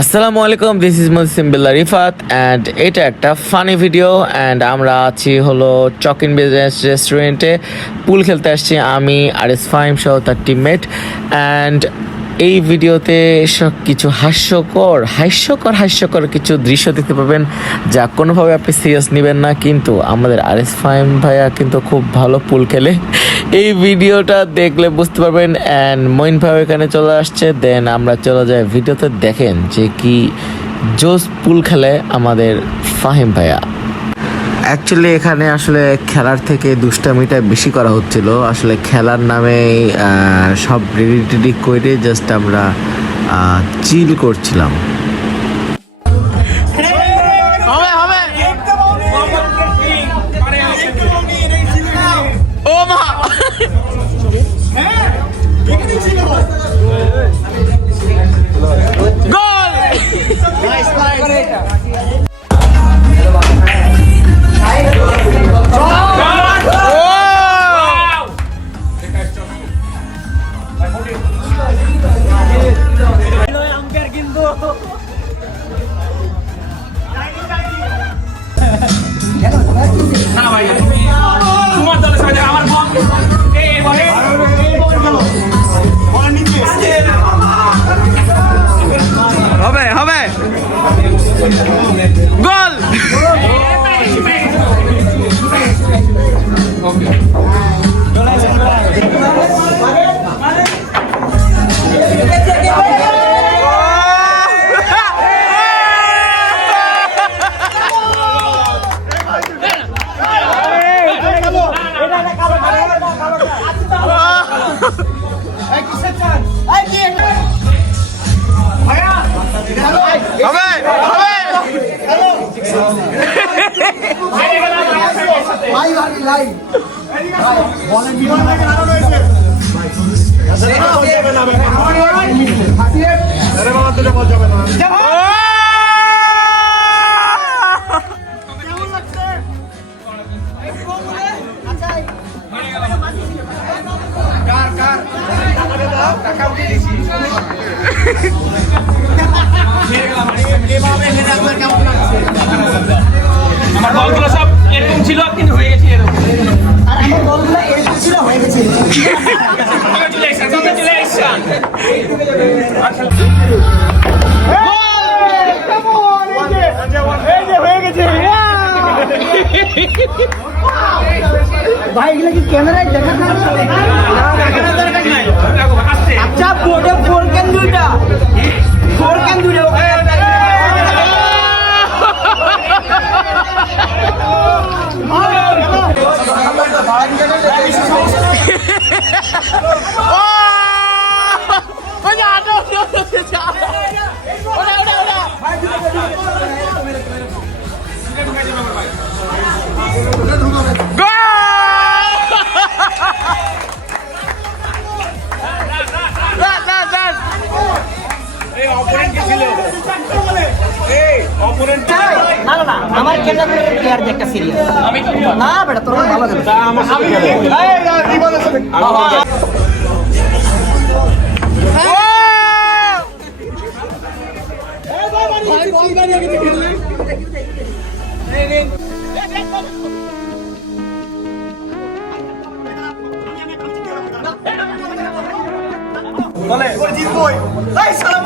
আসসালামু আলাইকুম, this is mutasimbillahrifat and এটা একটা ফানি ভিডিও। অ্যান্ড আমরা আছি হলো চকিন বিজনেস রেস্টুরেন্টে, পুল খেলতে আসছি আমি আর ফাহিম সহ তার টিমমেট। অ্যান্ড এই ভিডিওতে কিছু হাস্যকর কিছু দৃশ্য দেখতে পাবেন, যা কোনোভাবে আপনি সিরিয়াস নেবেন না। কিন্তু আমাদের ফাহিম ভাইয়া কিন্তু খুব ভালো পুল খেলে, এই ভিডিওটা দেখলে বুঝতে পারবেন। অ্যান্ড মইন ভাই এখানে চলে আসছে, দেন আমরা চলে যাই ভিডিওতে। দেখেন যে কি জোস পুল খেলে আমাদের ফাহিম ভাইয়া। অ্যাকচুয়ালি এখানে আসলে খেলার থেকে দুষ্টামিটা বেশি করা হচ্ছিল। আসলে খেলার নামে সব রেডি টেডি করে জাস্ট আমরা চিল করছিলাম। হবে গোল। আমার বলগুলো সব এরকম ছিল কিন্তু হয়ে গেছে এরকম, আর আমার বলগুলো এরকম ছিল হয়ে গেছে। ভাই এগুলো কি ক্যামেরায় দেখা যাচ্ছে? আচ্ছা বোর্ডে ফোর ক্যান দুইটা আমার ক্যামেরা প্লেয়ার একটা সিরিয়াস না বেটা, তোর ভালো খেলে বলে জিতবই। এই সালাম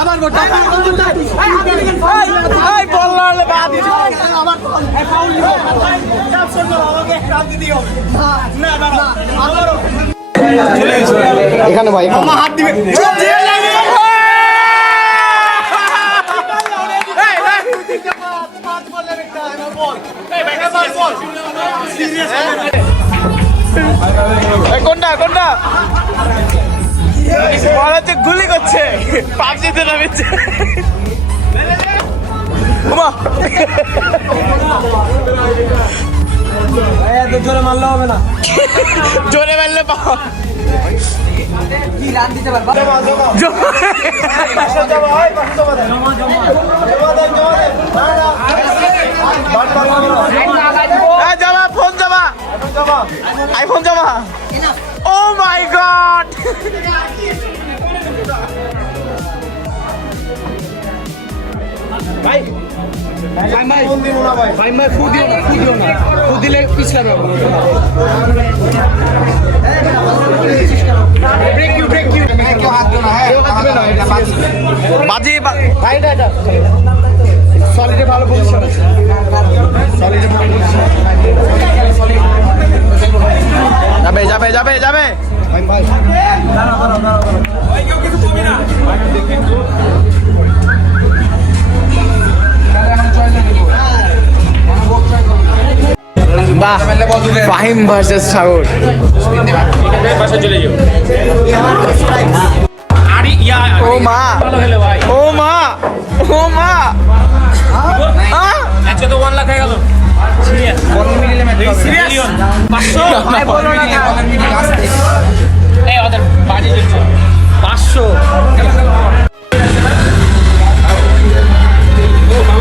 আমার গোটা বললে বাদ এখানে ভাই হাত দিবে। কোনটা গুলি করছে পাবজিতে নামিচ্ছে। জোরে মারলে হবে না। জোরে মারলে পাও কি রান দিতে পারবা? জমা ফোন জমা আইফোন জমা ও মাই গড ভাই ফোন দিও না ভাই। ভাই ফু দিও না। ফু দিলে পিছলাবে। ব্রেক ইউ কেউ হাত দিও না। হ্যাঁ বাজি ভাই এটা সলিডে ভালো পজিশন আছে। সলিডে ভালো পজিশন। যাবে ভাই ভাই কেউ কিছু কমি না। বাহ ফাহিম ভার্সেস সাগর ও মা ও মা ও মা আচ্ছা তো 1 লাখ হয়ে গেল। সিরিয়াস সিরিয়াস 500 ভাই বলো না এই ওদের বাড়ি চলছে 500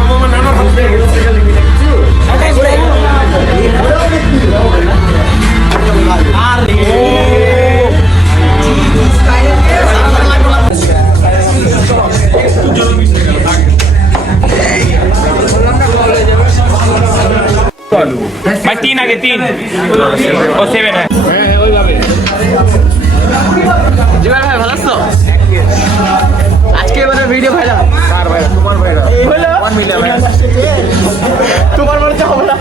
মামা নানা হাসবে भाई 3 आगे 3 और 7 है জিগার ভাই ভালো আছো আজকে এবারে ভিডিও ভাইরাল কার ভাইরাল তোমার ভাইরাল এই হলো 1 মিলিয়ন ভাইরাল তোমার মনে হবে না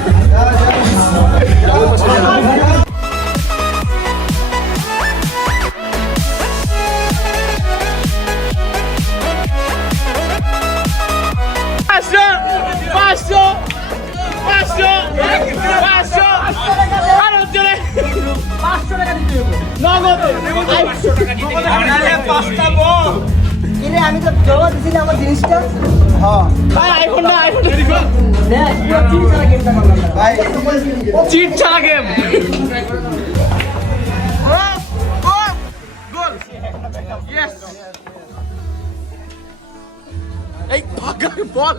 আমি তো জমা দিছি না আমার জিনিসটা। ভাই আইফোন না আইফোন ভাই চিট ছাড়া গেম এই পাগল বল